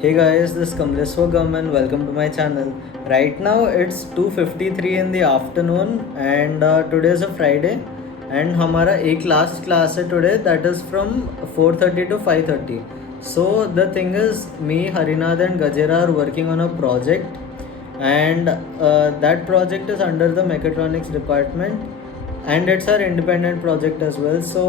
Hey guys, this is Kamleswagam and welcome to my channel. Right now it's 2:53 in the afternoon and today is a Friday and हमारा एक class है today that is from 4:30 to 5:30. So the thing is me, Harinath and Gajera are working on a project and that project is under the mechatronics department and it's our independent project as well. So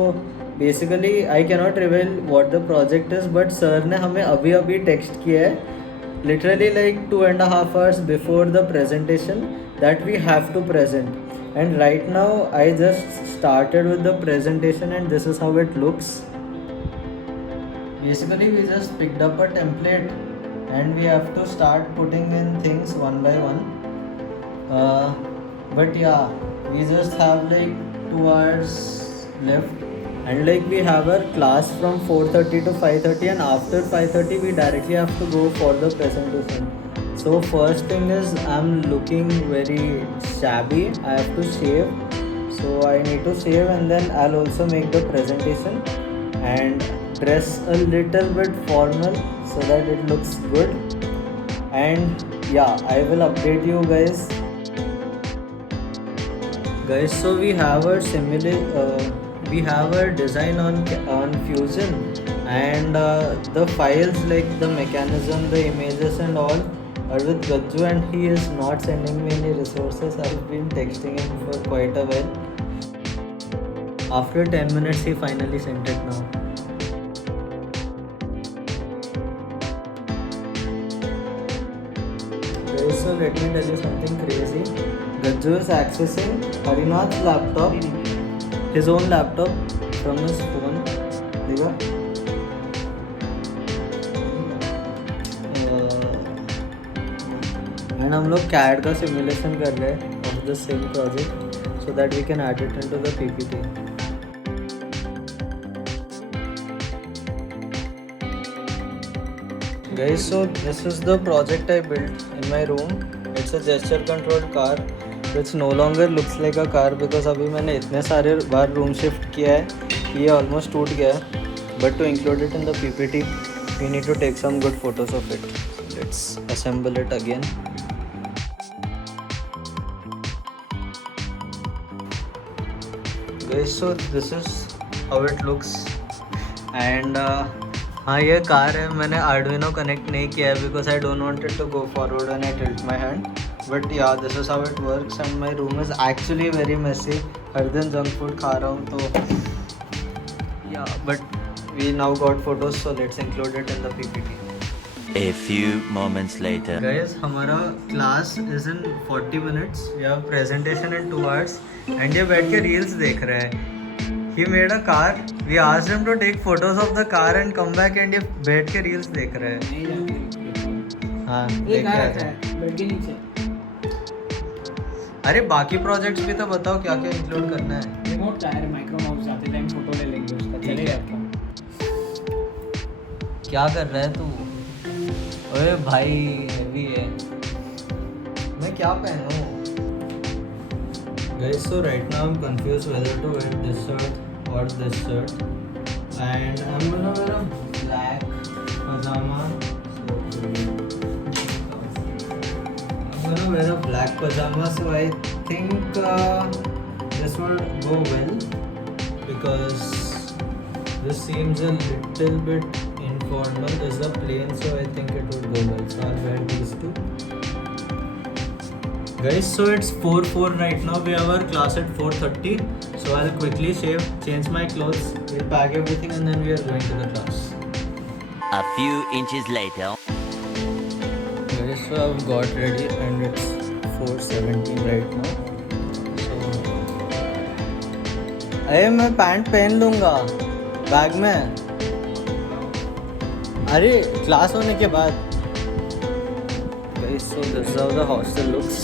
basically I cannot reveal what the project is but sir ने हमें अभी अभी text किया है literally like 2.5 hours before the presentation that we have to present and right now I just started with the presentation and this is how it looks. Basically we just picked up a template and we have to start putting in things one by one. But yeah, we just have like 2 hours left and like we have our class from 4:30 to 5:30 and after 5:30 we directly have to go for the presentation. So first thing is I'm looking very shabby. I have to shave, so I need to shave and then I'll also make the presentation and dress a little bit formal so that it looks good. And yeah, I will update you guys. So we have we have a design on Fusion and the files like the mechanism, the images and all are with Gajju and he is not sending me any resources. I've been texting him for quite a while. After 10 minutes he finally sent it now. Guys, so let me tell you something crazy. Gajju is accessing Harinath's laptop, his own laptop from his phone. देखा? And हम लोग CAD का simulation कर रहे हैं of the same project so that we can add it into the PPT. Guys, so this is the project I built in my room. It's a gesture controlled car which no longer looks like a car because अभी मैंने इतने सारे बार room shift किया है कि ये almost टूट गया है. But to include it in the PPT, we need to take some good photos of it. So let's assemble it again. Guys, so this is how it looks. And हाँ ये car है. मैंने Arduino connect नहीं किया है because I don't want it to go forward when I tilt my hand. But yeah, this is how it works and my room is actually very messy. हर दिन junk food खा रहा हूँ तो yeah, but we now got photos so let's include it in the PPT. A few moments later. Guys, हमारा class is in 40 minutes. We have presentation in 2 hours and ये बैठ के reels देख रहा है. He made a car. We asked him to take photos of the car and come back and ये बैठ के reels देख रहा है. हाँ देख रहा है. बैठ के नीचे. अरे बाकी प्रोजेक्ट्स भी तो बताओ क्या क्या इंक्लूड करना है. रिमोट का है, माइक्रो माउस जाते टाइम फोटो ले लेंगे उसका. चलेगा आपका. क्या कर रहा है तू? ओए भाई हेवी है. मैं क्या पहनूं? Guys, so right now I'm confused whether to wear this shirt or this shirt, and I'm gonna wear a black pajama. I'm gonna wear a black pajama, so I think this will go well because this seems a little bit informal. This is a plain, so I think it would go well. So I'll wear these two. Guys, so it's 4:04 right now. We have our class at 4:30. So I'll quickly shave, change my clothes, we'll pack everything and then we are going to the class. A few inches later. Guys, so I've got ready and it's 4:17 right now. So अरे मैं pant पहन लूँगा bag में. अरे class होने के बाद. Guys, so this is how the hostel looks.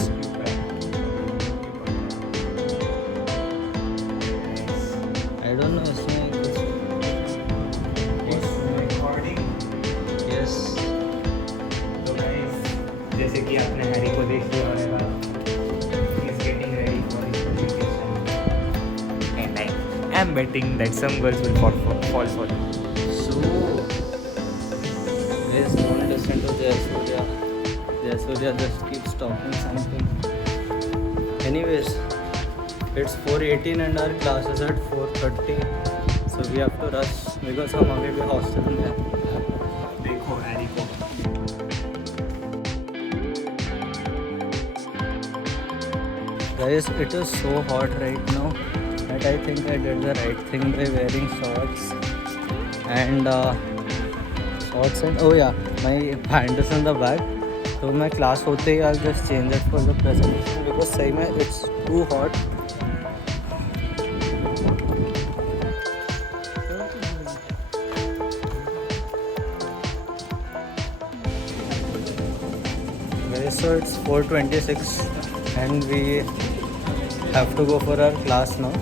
I don't know इसमें कुछ. रिकॉर्डिंग. Yes. तो गाइस जैसे कि आपने हैरी को देख लिया होगा. He is getting ready for his presentation. And I am betting that some girls will fall for him. So guys, don't listen Surya just keeps talking something. Anyways, it's 4:18 and our class is at 4:30. So we have to rush because हम अभी भी hostel में हैं. देखो Harry को. Guys, it is so hot right now that I think I did the right thing by wearing shorts and oh yeah, my pant is in the bag. So my class होते ही I'll just change it for the presentation because सही में it's too hot. Guys, so it's 4:26 and we have to go for our class now.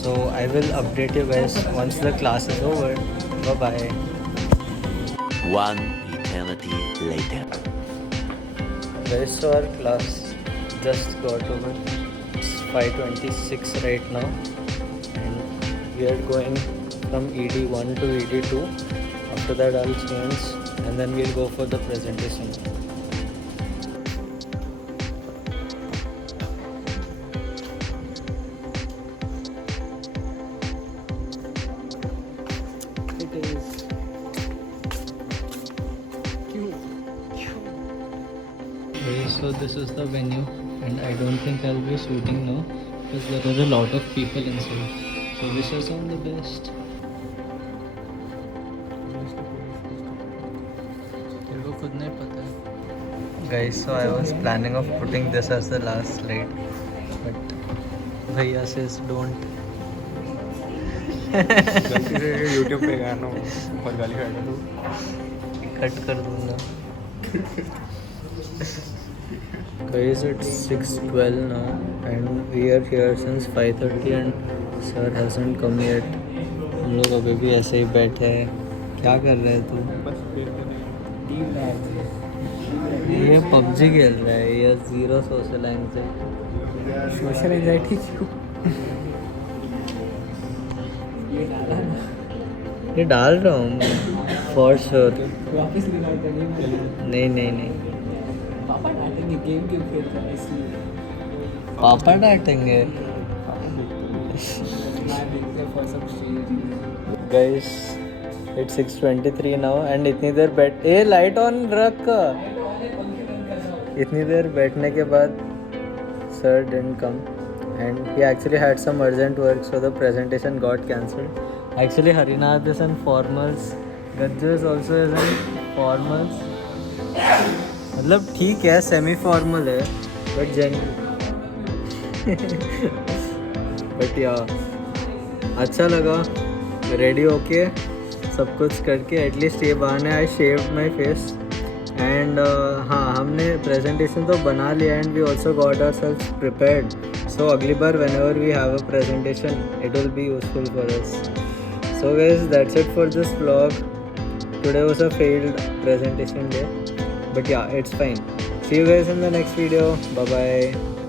So I will update you guys once the class is over. Bye bye. One eternity later. Guys, so our class just got over. It's 5:26 right now and we are going from ED1 to ED2. After that I'll change and then we'll go for the presentation. It is okay, so this is the venue and I don't think I'll be shooting now because there are a lot of people inside. So wishes all the best. तेरे को खुद नहीं पता है. Guys, so I was planning of putting this as the last slide, but भैया says don't. गलती से YouTube पे गया ना और गाली खाएगा तू. कट कर दूंगा. Guys, it's 6:12 now and we are here since 5:30 and sir hasn't come yet. हम लोग अभी भी ऐसे ही बैठे हैं. क्या कर रहे हैं तू? बस देखते हैं. ये PUBG खेल रहा है. ये zero social anxiety. Social anxiety क्यों? ये डाल रहा हूँ मैं फॉर श्योर. वापस निकाल कर नहीं नहीं नहीं, पापा डांटेंगे. गेम क्यों खेलता है इसलिए. पापा डांटेंगे. Guys, it's 6:23 now and इतनी देर बैठ लाइट ऑन रख. इतनी देर बैठने के बाद sir didn't come and he actually had some urgent work, so the presentation got cancelled. Actually Harinath is in formals, Gajju is also is in formals. मतलब ठीक है, सेमी फॉर्मल है बट बट या अच्छा लगा. रेडी होके सब कुछ करके एटलीस्ट ये बहाने I shaved my face and हाँ, हमने प्रेजेंटेशन तो बना लिया and we also got ourselves prepared. So अगली बार whenever we have a presentation it will be useful for us. So guys, that's it for this vlog. Today was a failed presentation day, but yeah, it's fine. See you guys in the next video. Bye bye.